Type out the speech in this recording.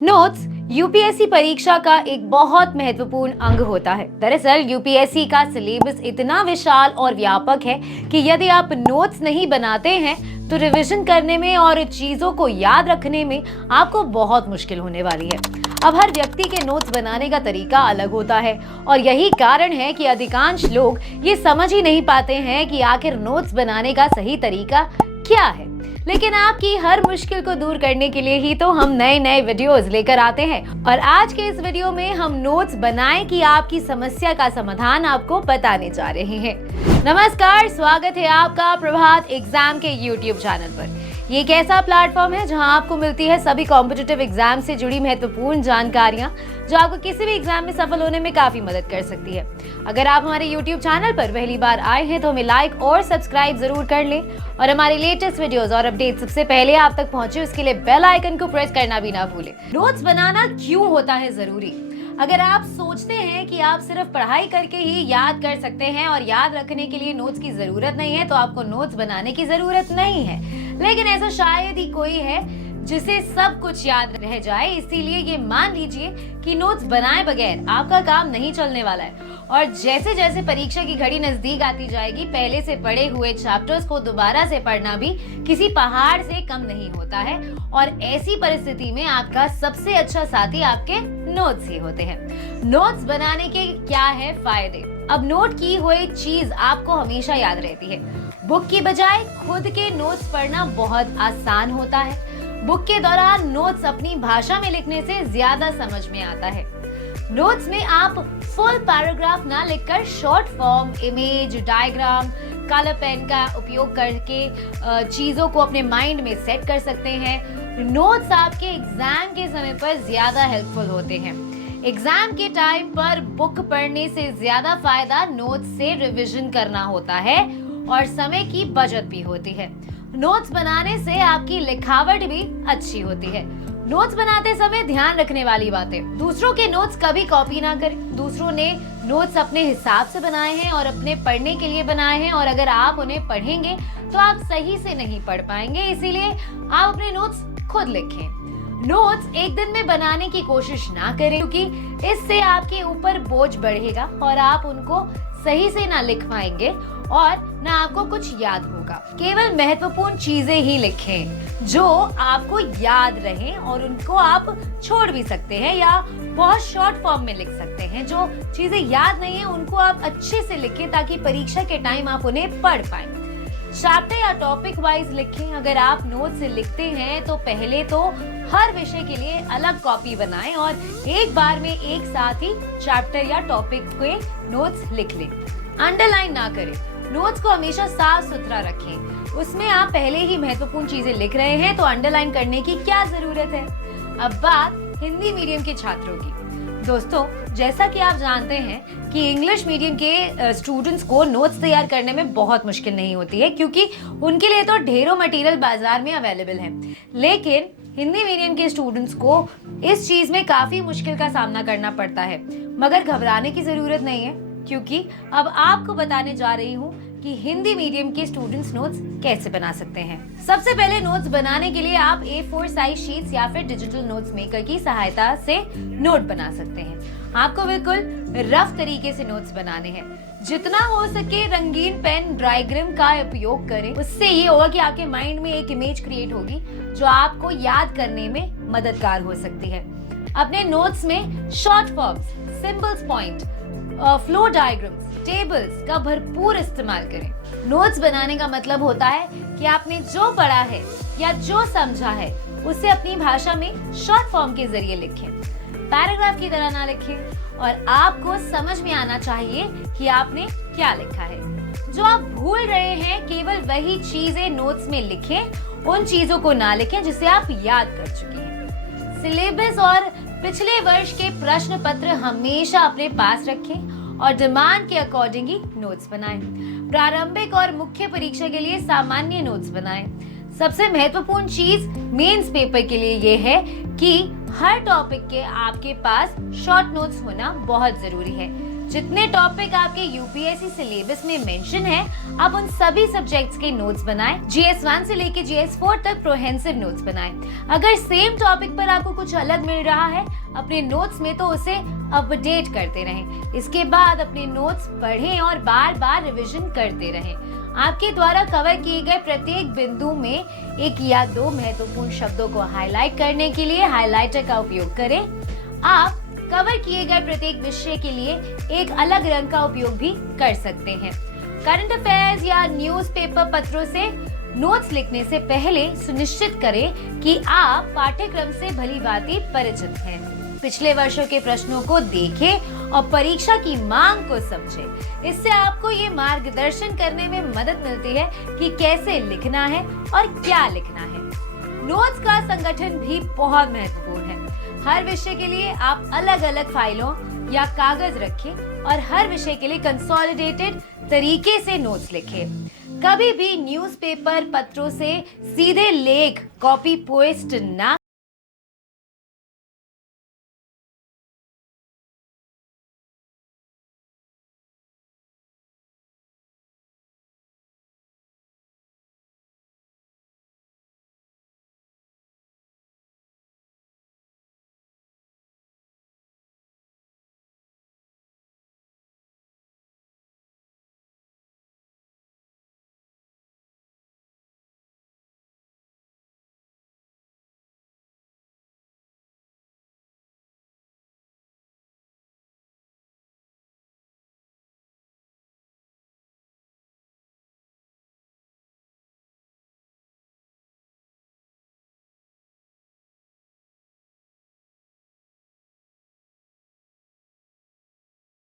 Notes UPSC परीक्षा का एक बहुत महत्वपूर्ण अंग होता है। दरअसल यूपीएससी का सिलेबस इतना विशाल और व्यापक है कि यदि आप नोट्स नहीं बनाते हैं तो रिवीजन करने में और चीजों को याद रखने में आपको बहुत मुश्किल होने वाली है। अब हर व्यक्ति के नोट्स बनाने का तरीका अलग होता है और यही कारण है कि अधिकांश लोग ये समझ ही नहीं पाते हैं कि आखिर नोट्स बनाने का सही तरीका क्या है। लेकिन आपकी हर मुश्किल को दूर करने के लिए ही तो हम नए नए वीडियोस लेकर आते हैं और आज के इस वीडियो में हम नोट्स बनाएं कि आपकी समस्या का समाधान आपको बताने जा रहे हैं। नमस्कार, स्वागत है आपका प्रभात एग्जाम के YouTube चैनल पर। ये एक ऐसा प्लेटफॉर्म है जहां आपको मिलती है सभी कॉम्पिटिटिव एग्जाम से जुड़ी महत्वपूर्ण जानकारियां जो आपको किसी भी एग्जाम में सफल होने में काफी मदद कर सकती है। अगर आप हमारे YouTube चैनल पर पहली बार आए हैं तो हमें लाइक और सब्सक्राइब जरूर कर लें और हमारे लेटेस्ट वीडियोस और अपडेट सबसे पहले आप तक पहुंचे उसके लिए बेल आइकन को प्रेस करना भी ना भूलें। नोट्स बनाना क्यों होता है जरूरी? अगर आप सोचते हैं कि आप सिर्फ पढ़ाई करके ही याद कर सकते हैं और याद रखने के लिए नोट्स की जरूरत नहीं है तो आपको नोट्स बनाने की जरूरत नहीं है। लेकिन ऐसा शायद ही कोई है जिसे सब कुछ याद रह जाए, इसीलिए ये मान लीजिए कि नोट्स बनाए बगैर आपका काम नहीं चलने वाला है। और जैसे जैसे परीक्षा की घड़ी नजदीक आती जाएगी, पहले से पढ़े हुए चैप्टर्स को दोबारा से पढ़ना भी किसी पहाड़ से कम नहीं होता है और ऐसी परिस्थिति में आपका सबसे अच्छा साथी आपके नोट्स ही होते हैं। नोट्स बनाने के क्या है फायदे? अब नोट की हुई चीज आपको हमेशा याद रहती है। बुक की बजाय खुद के नोट्स पढ़ना बहुत आसान होता है। बुक के दौरान नोट्स अपनी भाषा में लिखने से ज्यादा समझ में आता है। नोट्स में आप फुल पैराग्राफ ना लिखकर short form, image, diagram, colour pen का उपयोग करके चीजों को अपने माइंड में सेट कर सकते हैं। नोट्स आपके एग्जाम के समय पर ज्यादा हेल्पफुल होते हैं। एग्जाम के टाइम पर बुक पढ़ने से ज्यादा फायदा नोट्स से रिवीजन करना होता है और समय की बचत भी होती है। नोट्स बनाने से आपकी लिखावट भी अच्छी होती है। नोट्स बनाते समय ध्यान रखने वाली बातें: दूसरों के नोट्स कभी कॉपी ना करें। दूसरों ने नोट्स अपने हिसाब से बनाए हैं और अपने पढ़ने के लिए बनाए हैं और अगर आप उन्हें पढ़ेंगे तो आप सही से नहीं पढ़ पाएंगे, इसीलिए आप अपने नोट्स खुद लिखें। नोट्स एक दिन में बनाने की कोशिश ना करें क्योंकि इससे आपके ऊपर बोझ बढ़ेगा और आप उनको सही से ना लिख पाएंगे और ना आपको कुछ याद होगा। केवल महत्वपूर्ण चीजें ही लिखें जो आपको याद रहें और उनको आप छोड़ भी सकते हैं या बहुत शॉर्ट फॉर्म में लिख सकते हैं। जो चीजें याद नहीं है उनको आप अच्छे से लिखें ताकि परीक्षा के टाइम आप उन्हें पढ़ पाएं। चैप्टर या टॉपिक वाइज लिखें। अगर आप नोट से लिखते हैं तो पहले तो हर विषय के लिए अलग कॉपी बनाएं और एक बार में एक साथ ही चैप्टर या टॉपिक के नोट्स लिख लें। अंडरलाइन ना करें। नोट्स को हमेशा साफ सुथरा रखें। उसमें आप पहले ही महत्वपूर्ण चीजें लिख रहे हैं तो अंडरलाइन करने की क्या जरूरत है? अब बात हिंदी मीडियम के छात्रों की। दोस्तों, जैसा कि आप जानते हैं कि इंग्लिश मीडियम के स्टूडेंट्स को नोट्स तैयार करने में बहुत मुश्किल नहीं होती है क्योंकि उनके लिए तो ढेरों मटेरियल बाजार में अवेलेबल है। लेकिन हिंदी मीडियम के स्टूडेंट्स को इस चीज में काफी मुश्किल का सामना करना पड़ता है, मगर घबराने की जरूरत नहीं है क्योंकि अब आपको बताने जा रही हूँ कि हिंदी मीडियम के स्टूडेंट्स नोट्स कैसे बना सकते हैं। सबसे पहले नोट्स बनाने के लिए आप A4 साइज शीट्स या फिर डिजिटल नोट्स मेकर की सहायता से नोट बना सकते हैं। आपको बिल्कुल रफ तरीके से नोट्स बनाने हैं। जितना हो सके रंगीन पेन, ड्राइग्राम का उपयोग करें। उससे ये होगा कि आपके माइंड में एक इमेज क्रिएट होगी जो आपको याद करने में मददगार हो सकती है। अपने नोट्स में short forms, symbols, point, flow diagrams, tables का भरपूर इस्तेमाल करें। नोट्स बनाने का मतलब होता है कि आपने जो पढ़ा है या जो समझा है उसे अपनी भाषा में शॉर्ट फॉर्म के जरिए लिखें। पैराग्राफ की तरह ना लिखें और आपको समझ में आना चाहिए कि आपने क्या लिखा है। जो आप भूल रहे हैं केवल वही चीजें नोट्स में लिखें, उन चीजों को ना लिखें जिसे आप याद कर चुके हैं। सिलेबस और पिछले वर्ष के प्रश्न पत्र हमेशा अपने पास रखें और डिमांड के अकॉर्डिंग ही नोट्स बनाएं। प्रारंभिक और मुख्य परीक्षा के लिए सामान्य नोट्स बनाएं। सबसे महत्वपूर्ण चीज मेंस पेपर के लिए ये है कि हर टॉपिक के आपके पास शॉर्ट नोट्स होना बहुत जरूरी है। जितने टॉपिक आपके यूपीएससी सिलेबस में मेंशन है, आप उन सभी सब्जेक्ट्स के नोट्स बनाएं। GS1 से लेके GS4 तक प्रोहेंसिव नोट्स बनाएं। अगर सेम टॉपिक पर आपको कुछ अलग मिल रहा है अपने नोट्स में, तो उसे अपडेट करते रहें। इसके बाद अपने नोट्स पढ़ें और बार बार रिविजन करते रहें। आपके द्वारा कवर किए गए प्रत्येक बिंदु में एक या दो महत्वपूर्ण शब्दों को हाईलाइट करने के लिए हाइलाइटर का उपयोग करें। आप कवर किए गए प्रत्येक विषय के लिए एक अलग रंग का उपयोग भी कर सकते हैं। करंट अफेयर्स या न्यूज़पेपर पत्रों से नोट्स लिखने से पहले सुनिश्चित करें कि आप पाठ्यक्रम से भलीभांति परिचित हैं। पिछले वर्षों के प्रश्नों को देखें और परीक्षा की मांग को समझें। इससे आपको ये मार्गदर्शन करने में मदद मिलती है कि कैसे लिखना है और क्या लिखना है। नोट्स का संगठन भी बहुत महत्वपूर्ण है। हर विषय के लिए आप अलग अलग फाइलों या कागज रखें और हर विषय के लिए कंसोलिडेटेड तरीके से नोट्स लिखें। कभी भी न्यूज़पेपर पत्रों से सीधे लेख कॉपी पेस्ट ना